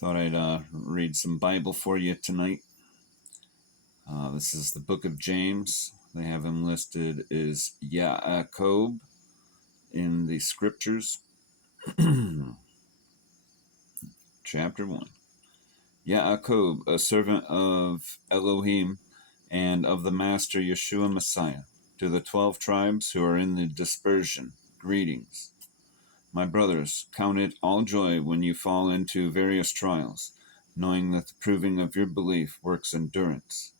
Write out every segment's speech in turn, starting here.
Thought I'd read some Bible for you tonight. This is the book of James. They have him listed as Yaakov in the scriptures. Chapter 1. Yaakov, a servant of Elohim and of the Master Yeshua Messiah, to the 12 tribes who are in the dispersion, greetings. My brothers, count it all joy when you fall into various trials, knowing that the proving of your belief works endurance.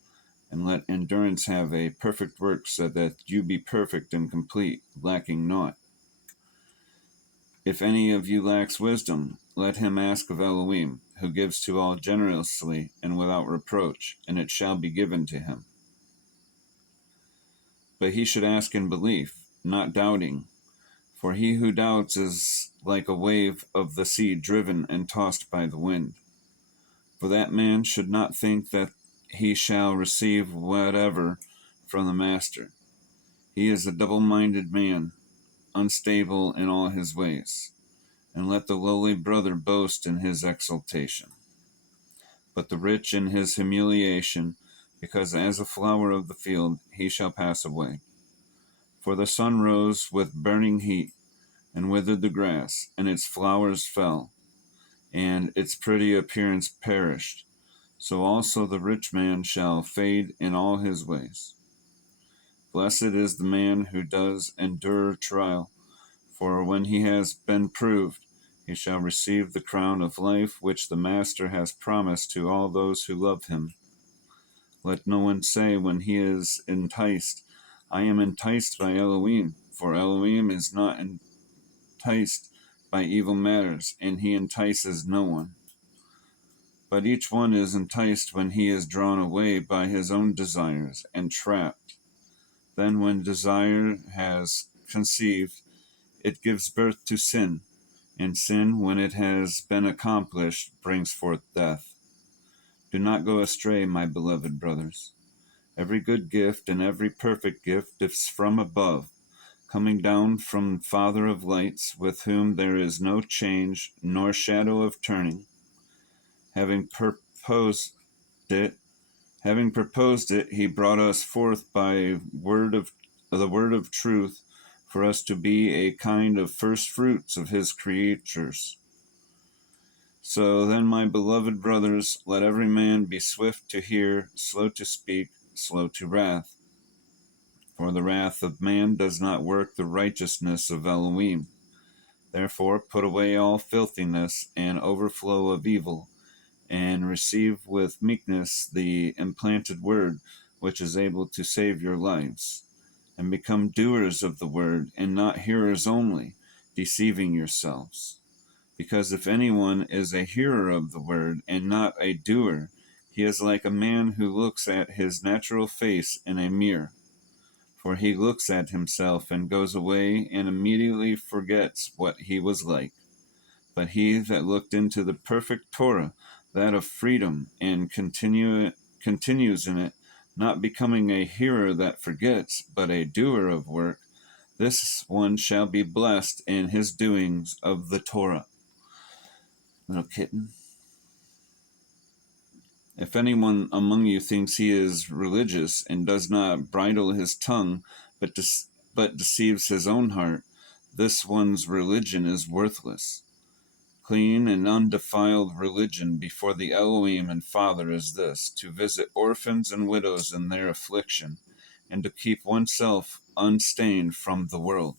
And let endurance have a perfect work, so that you be perfect and complete, lacking naught. If any of you lacks wisdom, let him ask of Elohim, who gives to all generously and without reproach, and it shall be given to him. But he should ask in belief, not doubting. For he who doubts is like a wave of the sea driven and tossed by the wind. For that man should not think that he shall receive whatever from the Master. He is a double-minded man, unstable in all his ways. And let the lowly brother boast in his exaltation, but the rich in his humiliation, because as a flower of the field he shall pass away. For the sun rose with burning heat, and withered the grass, and its flowers fell, and its pretty appearance perished. So also the rich man shall fade in all his ways. Blessed is the man who does endure trial, for when he has been proved, he shall receive the crown of life which the Master has promised to all those who love him. Let no one say when he is enticed, I am enticed by Elohim, for Elohim is not enticed by evil matters, and he entices no one. But each one is enticed when he is drawn away by his own desires and trapped. Then when desire has conceived, it gives birth to sin, and sin, when it has been accomplished, brings forth death. Do not go astray, my beloved brothers. Every good gift and every perfect gift is from above, coming down from the Father of lights, with whom there is no change nor shadow of turning. Having proposed it, he brought us forth by the word of truth, for us to be a kind of first fruits of his creatures. So then, my beloved brothers, let every man be swift to hear, slow to speak, slow to wrath. For the wrath of man does not work the righteousness of Elohim. Therefore put away all filthiness and overflow of evil, and receive with meekness the implanted word, which is able to save your lives. And become doers of the word, and not hearers only, deceiving yourselves. Because if anyone is a hearer of the word, and not a doer, he is like a man who looks at his natural face in a mirror. For he looks at himself, and goes away, and immediately forgets what he was like. But he that looked into the perfect Torah, that of freedom, and continues in it, not becoming a hearer that forgets, but a doer of work, this one shall be blessed in his doings of the Torah. Little kitten. If anyone among you thinks he is religious, and does not bridle his tongue, but deceives his own heart, this one's religion is worthless. Clean and undefiled religion before the Elohim and Father is this, to visit orphans and widows in their affliction, and to keep oneself unstained from the world.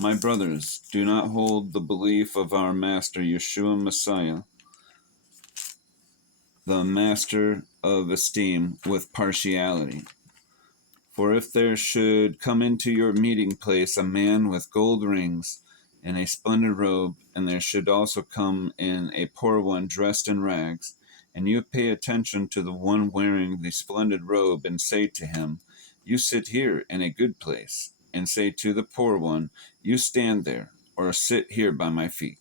My brothers, do not hold the belief of our Master Yeshua Messiah, the Master of esteem, with partiality. For if there should come into your meeting place a man with gold rings and a splendid robe, and there should also come in a poor one dressed in rags, and you pay attention to the one wearing the splendid robe, and say to him, you sit here in a good place, and say to the poor one, you stand there, or sit here by my feet.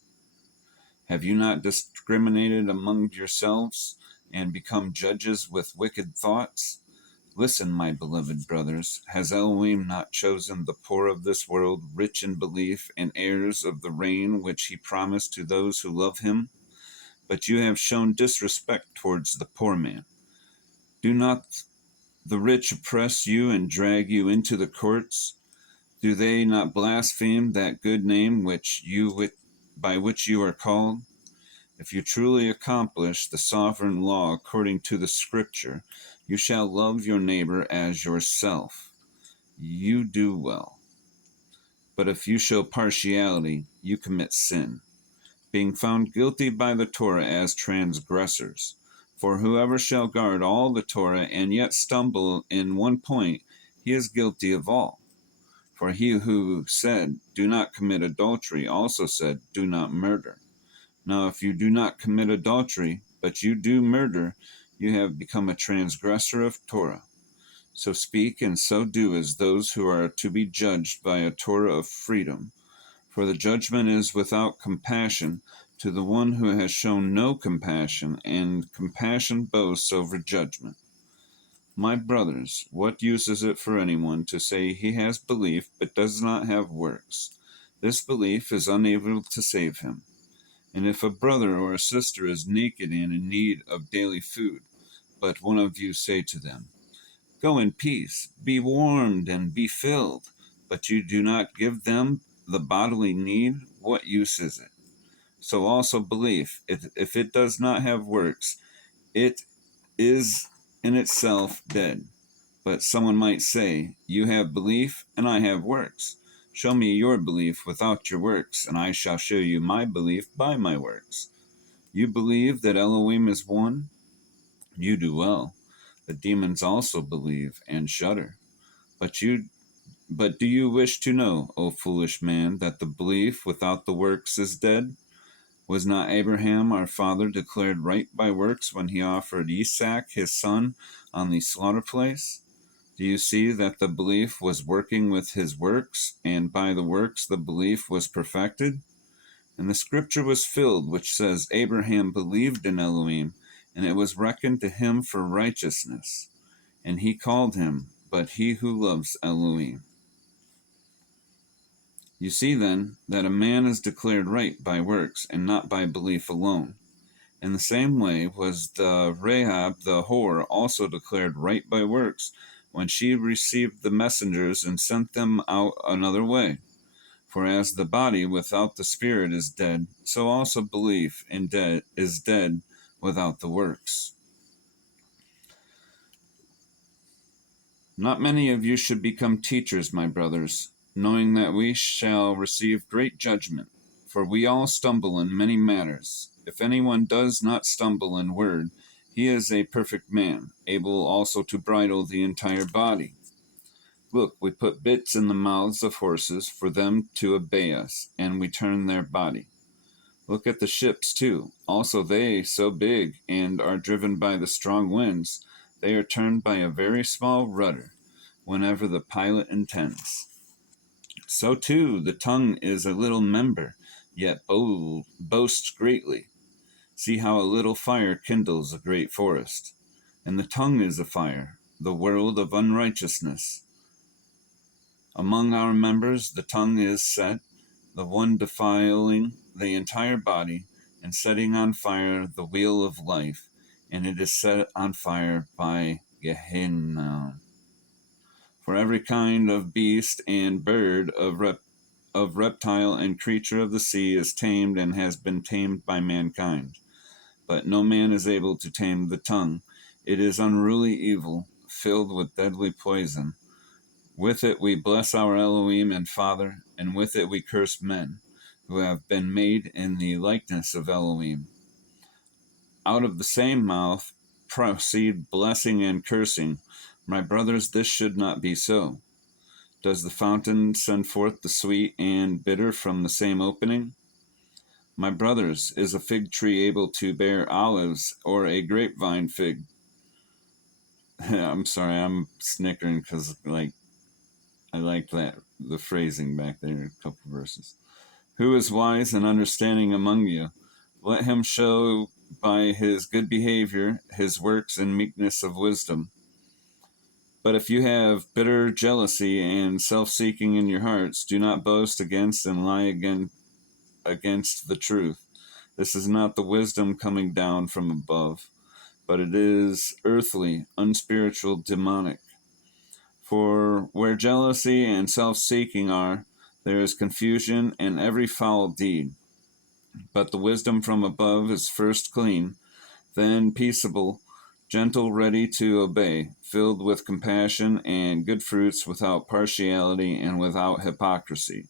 Have you not discriminated among yourselves, and become judges with wicked thoughts? Listen, my beloved brothers, has Elohim not chosen the poor of this world, rich in belief, and heirs of the reign which he promised to those who love him? but you have shown disrespect towards the poor man. Do not the rich oppress you and drag you into the courts? Do they not blaspheme that good name by which you are called? If you truly accomplish the sovereign law according to the Scripture, you shall love your neighbor as yourself. You do well. But if you show partiality, you commit sin, being found guilty by the Torah as transgressors. For whoever shall guard all the Torah and yet stumble in one point, he is guilty of all. For he who said, "Do not commit adultery," also said, "Do not murder." Now if you do not commit adultery, but you do murder, you have become a transgressor of Torah. So speak and so do as those who are to be judged by a Torah of freedom. For the judgment is without compassion to the one who has shown no compassion, and compassion boasts over judgment. My brothers, what use is it for anyone to say he has belief but does not have works? This belief is unable to save him. And if a brother or a sister is naked and in need of daily food, but one of you say to them, "Go in peace, be warmed and be filled," but you do not give them the bodily need, what use is it? So also belief, if it does not have works, it is in itself dead. But someone might say, "You have belief, and I have works. Show me your belief without your works, and I shall show you my belief by my works." You believe that Elohim is one? You do well. The demons also believe and shudder. But do you wish to know, O foolish man, that the belief without the works is dead? Was not Abraham our father declared right by works when he offered Isaac his son on the slaughter place? Do you see that the belief was working with his works, and by the works the belief was perfected? And the scripture was filled, which says, "Abraham believed in Elohim, and it was reckoned to him for righteousness. And he called him, but he who loves Elohim." You see then that a man is declared right by works, and not by belief alone. In the same way was the Rahab the whore also declared right by works, when she received the messengers and sent them out another way. For as the body without the spirit is dead, so also belief is dead without the works. Not many of you should become teachers, my brothers, knowing that we shall receive great judgment. For we all stumble in many matters. If anyone does not stumble in word, he is a perfect man, able also to bridle the entire body. Look, we put bits in the mouths of horses for them to obey us, and we turn their body. Look at the ships, too. Also they, so big, and are driven by the strong winds, they are turned by a very small rudder, whenever the pilot intends. So, too, the tongue is a little member, yet boasts greatly. See how a little fire kindles a great forest. And the tongue is a fire, the world of unrighteousness. Among our members the tongue is set, the one defiling the entire body, and setting on fire the wheel of life, and it is set on fire by Gehenna. For every kind of beast and bird, of reptile and creature of the sea is tamed and has been tamed by mankind. But no man is able to tame the tongue. It is unruly evil, filled with deadly poison. With it we bless our Elohim and Father, and with it we curse men, who have been made in the likeness of Elohim. Out of the same mouth proceed blessing and cursing. My brothers, this should not be so. Does the fountain send forth the sweet and bitter from the same opening? My brothers, is a fig tree able to bear olives, or a grapevine fig? I'm sorry, I'm snickering because, I like the phrasing back there, a couple verses. Who is wise and understanding among you? Let him show by his good behavior his works in meekness of wisdom. But if you have bitter jealousy and self-seeking in your hearts, do not boast against and lie against the truth. This is not the wisdom coming down from above, but it is earthly, unspiritual, demonic. For where jealousy and self-seeking are, there is confusion and every foul deed. But the wisdom from above is first clean, then peaceable, gentle, ready to obey, filled with compassion and good fruits, without partiality and without hypocrisy.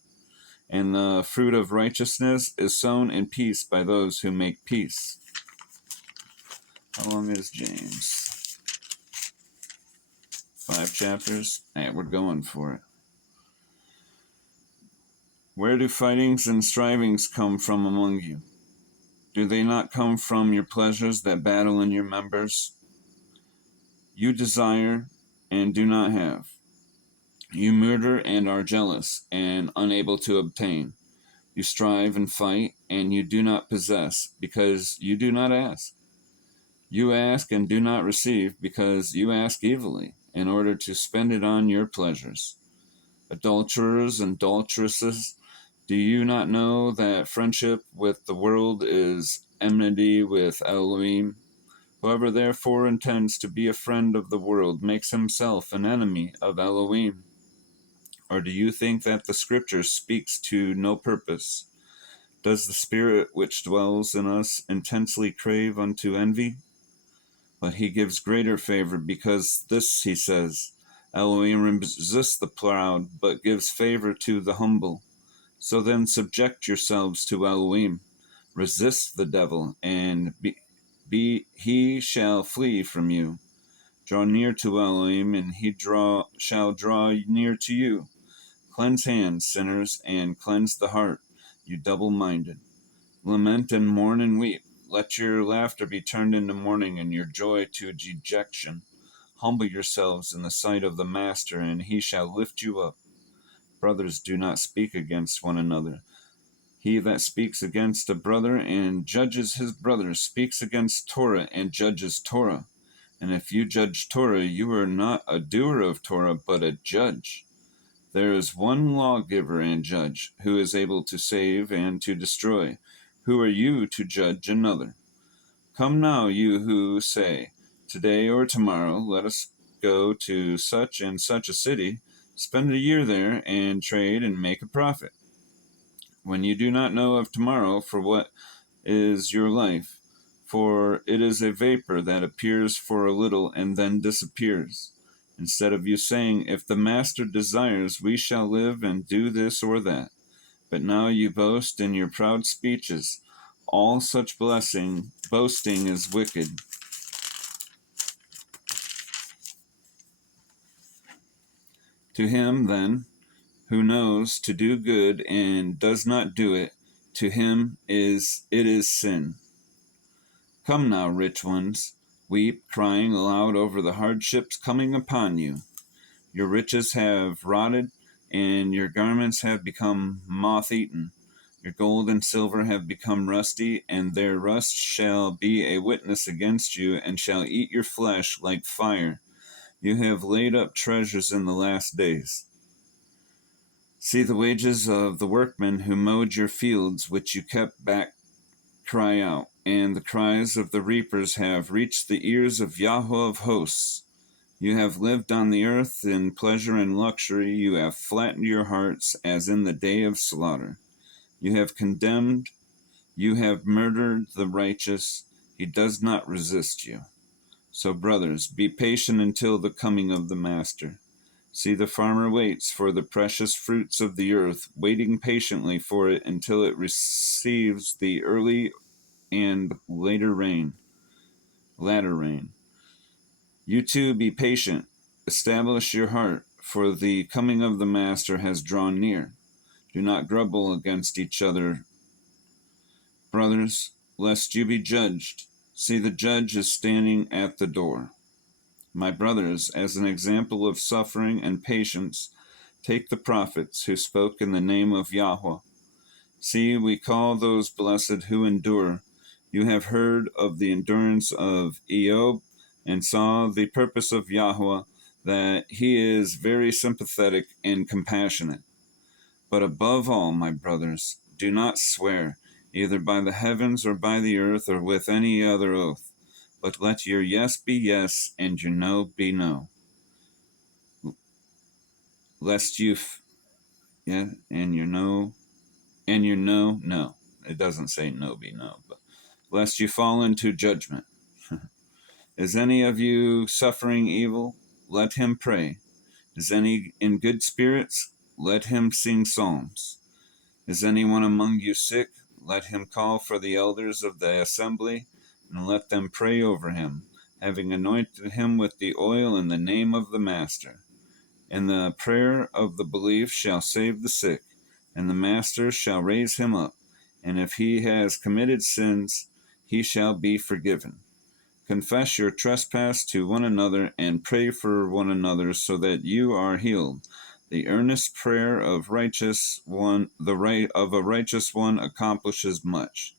And the fruit of righteousness is sown in peace by those who make peace. How long is James? 5 chapters? We're going for it. Where do fightings and strivings come from among you? Do they not come from your pleasures that battle in your members? You desire and do not have. You murder and are jealous and unable to obtain. You strive and fight, and you do not possess, because you do not ask. You ask and do not receive, because you ask evilly, in order to spend it on your pleasures. Adulterers and adulteresses, do you not know that friendship with the world is enmity with Elohim? Whoever therefore intends to be a friend of the world makes himself an enemy of Elohim. Or do you think that the Scripture speaks to no purpose? Does the Spirit which dwells in us intensely crave unto envy? But he gives greater favor, because this he says, Elohim resists the proud, but gives favor to the humble. So then subject yourselves to Elohim. Resist the devil, and he shall flee from you. Draw near to Elohim, and he shall draw near to you. Cleanse hands, sinners, and cleanse the heart, you double-minded. Lament and mourn and weep. Let your laughter be turned into mourning, and your joy to dejection. Humble yourselves in the sight of the Master, and he shall lift you up. Brothers, do not speak against one another. He that speaks against a brother and judges his brother speaks against Torah and judges Torah. And if you judge Torah, you are not a doer of Torah, but a judge. There is one lawgiver and judge, who is able to save and to destroy. Who are you to judge another? Come now, you who say, today or tomorrow, let us go to such and such a city, spend a year there, and trade and make a profit. When you do not know of tomorrow, for what is your life? For it is a vapor that appears for a little and then disappears. Instead of you saying, if the Master desires, we shall live and do this or that. But now you boast in your proud speeches. All such boasting is wicked. To him, then, who knows to do good and does not do it, to him it is sin. Come now, rich ones, weep, crying aloud over the hardships coming upon you. Your riches have rotted, and your garments have become moth-eaten. Your gold and silver have become rusty, and their rust shall be a witness against you, and shall eat your flesh like fire. You have laid up treasures in the last days. See, the wages of the workmen who mowed your fields, which you kept back, cry out, and the cries of the reapers have reached the ears of Yahweh of hosts. You have lived on the earth in pleasure and luxury. You have flattened your hearts as in the day of slaughter. You have condemned, you have murdered the righteous. He does not resist you. So, brothers, be patient until the coming of the Master. See, the farmer waits for the precious fruits of the earth, waiting patiently for it until it receives the early and latter rain. You too be patient. Establish your heart, for the coming of the Master has drawn near. Do not grumble against each other, brothers, lest you be judged. See, the judge is standing at the door. My brothers, as an example of suffering and patience, take the prophets who spoke in the name of Yahweh. See, we call those blessed who endure. You have heard of the endurance of Eob, and saw the purpose of Yahweh, that he is very sympathetic and compassionate. But above all, my brothers, do not swear, either by the heavens or by the earth or with any other oath. But let your yes be yes and your no be no, lest you, yeah, and your no, no. It doesn't say no be no, but lest you fall into judgment. Is any of you suffering evil? Let him pray. Is any in good spirits? Let him sing psalms. Is anyone among you sick? Let him call for the elders of the assembly, and let them pray over him, having anointed him with the oil in the name of the Master. And the prayer of the belief shall save the sick, and the Master shall raise him up. And if he has committed sins, he shall be forgiven. Confess your trespass to one another and pray for one another so that you are healed. The earnest prayer of a righteous one accomplishes much.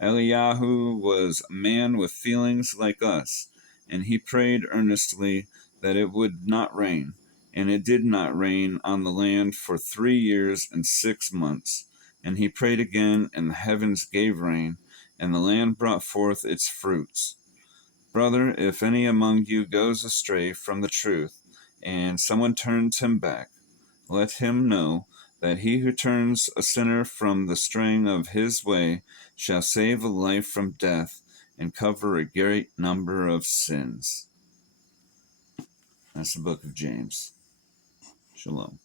Eliyahu was a man with feelings like us, and he prayed earnestly that it would not rain, and it did not rain on the land for 3 years and 6 months. And he prayed again, and the heavens gave rain, and the land brought forth its fruits. Brother, if any among you goes astray from the truth, and someone turns him back, let him know that he who turns a sinner from the straying of his way shall save a life from death and cover a great number of sins. That's the book of James. Shalom.